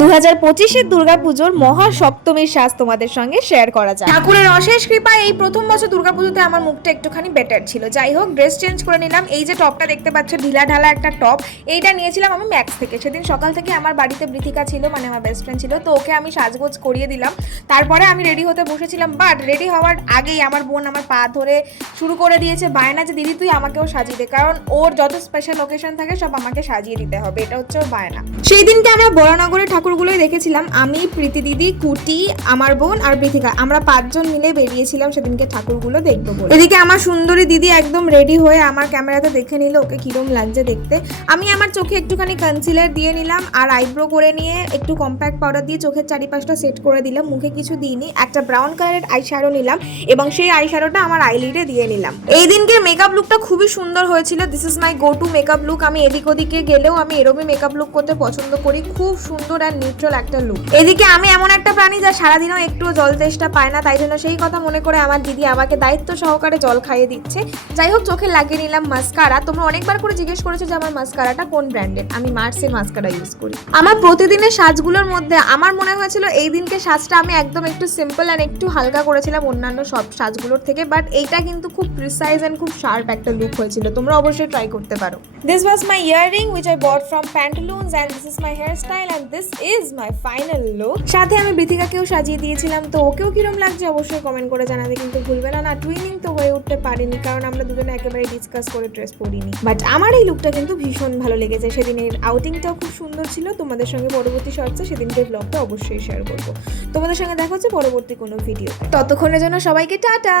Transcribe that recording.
2025-এর দুর্গাপুজোর মহা সপ্তমীর সাজ তোমাদের সঙ্গে শেয়ার করা যায়। ঠাকুরের অশেষ কৃপায় এই প্রথম বছর দুর্গাপুজোতে আমার মুখটা একটুখানি বেটার ছিল। যাই হোক, ড্রেস চেঞ্জ করে নিলাম। এই যে টপটা দেখতে পাচ্ছ, ঢিলা ঢালা একটা টপ, এইটা নিয়েছিলাম আমি ম্যাক্স থেকে। সেদিন সকাল থেকে আমার বাড়িতে বৃথিকা ছিল, মানে আমার বেস্ট ফ্রেন্ড ছিল, তো ওকে আমি সাজগোজ করিয়ে দিলাম। তারপরে আমি রেডি হতে বসেছিলাম, বাট রেডি হওয়ার আগেই আমার বোন আমার পা ধরে শুরু করে দিয়েছে বায়না যে দিদি তুই আমাকেও সাজিয়ে দে, কারণ ওর যত স্পেশাল লোকেশন থাকে সব আমাকে সাজিয়ে দিতে হবে, এটা হচ্ছে ওর বায়না। সেই দিনকে আমরা বরানগরের ঠাকুরগুলোই দেখেছিলাম, আমি, প্রীতি দিদি, কুটি, আমার বোন আর বৃথিকা, আমরা 5 জন মিলে বেরিয়েছিলাম সেদিনকে ঠাকুরগুলো দেখবো বলে। এদিকে আমার সুন্দরী দিদি একদম রেডি হয়ে আমার ক্যামেরাতে দেখে নিল ওকে কিরম লাগছে দেখতে। আমি আমার চোখে একটুখানি কনসিলার দিয়ে নিলাম আর আইব্রো করে নিয়ে একটু কম্প্যাক্ট পাউডার দিয়ে চোখের চারিপাশটা সেট করে দিলাম। মুখে কিছু দিইনি, একটা ব্রাউন কালারের আই শ্যাডো নিলাম এবং সেই আই শ্যাডোটা আমার আইলিডে দিয়ে নিলাম। এই দিনকে মেকআপ লুকটা খুবই সুন্দর হয়েছিল। This is my go to makeup look. আমি এদিক ওদিকে গেলেও আমি এরকমই মেকআপ লুক করতে পছন্দ করি, খুব সুন্দর আর নিউট্রাল একটা লুক। এদিকে আমি এমন একটা প্রাণী যা সারাদিনও একটু জল তেষ্টা পায় না, তাই জন্য সেই কথা মনে করে আমার দিদি আমাকে দায়িত্ব সহকারে জল খাইয়ে দিচ্ছে। যাই হোক, চোখে লাগিয়ে নিলাম মাস্কারা। তোমরা অনেকবার করে জিজ্ঞেস করেছো যে আমার মাস্কারাটা কোন ব্র্যান্ডের। আমি মার্সের মাস্কারা ইউজ করি। আমার প্রতিদিনের সাজগুলোর মধ্যে আমার মনে হয়েছিল এই দিনকে সাজটা আমি একদম একটু সিম্পল আর একটু হালকা করেছিলাম অন্যান্য সব সাজগুলোর থেকে, বাট এইটা কিন্তু খুব প্রিসাইজ এন্ড খুব শার্প একটা লুক হয়েছিল। তোমরা অবশ্যই ট্রাই করতে পারো। This was my earring which I bought from Pantaloons and this is my hairstyle and this is my final look. সাথে আমি বৃথিকাকেও সাজিয়ে দিয়েছিলাম, তো ওকেও কিরম লাগছে অবশ্যই কমেন্ট করে জানাতে কিন্তু ভুলবে না। না, টুইনিং তো হয়ে উঠতে পারিনি কারণ আমরা দুজনে একেবারে ডিসকাস করে ড্রেস পরিনি, বাট আমার এই লুকটা কিন্তু ভীষণ ভালো লেগেছে। সেদিনের আউটিংটাও খুব সুন্দর ছিল। তোমাদের সঙ্গে পরবর্তী শর্টসে সেদিনকে ব্লগটা অবশ্যই শেয়ার করবো। তোমাদের সঙ্গে দেখা হচ্ছে পরবর্তী কোনো ভিডিও। ততক্ষণের জন্য সবাইকে টাটা।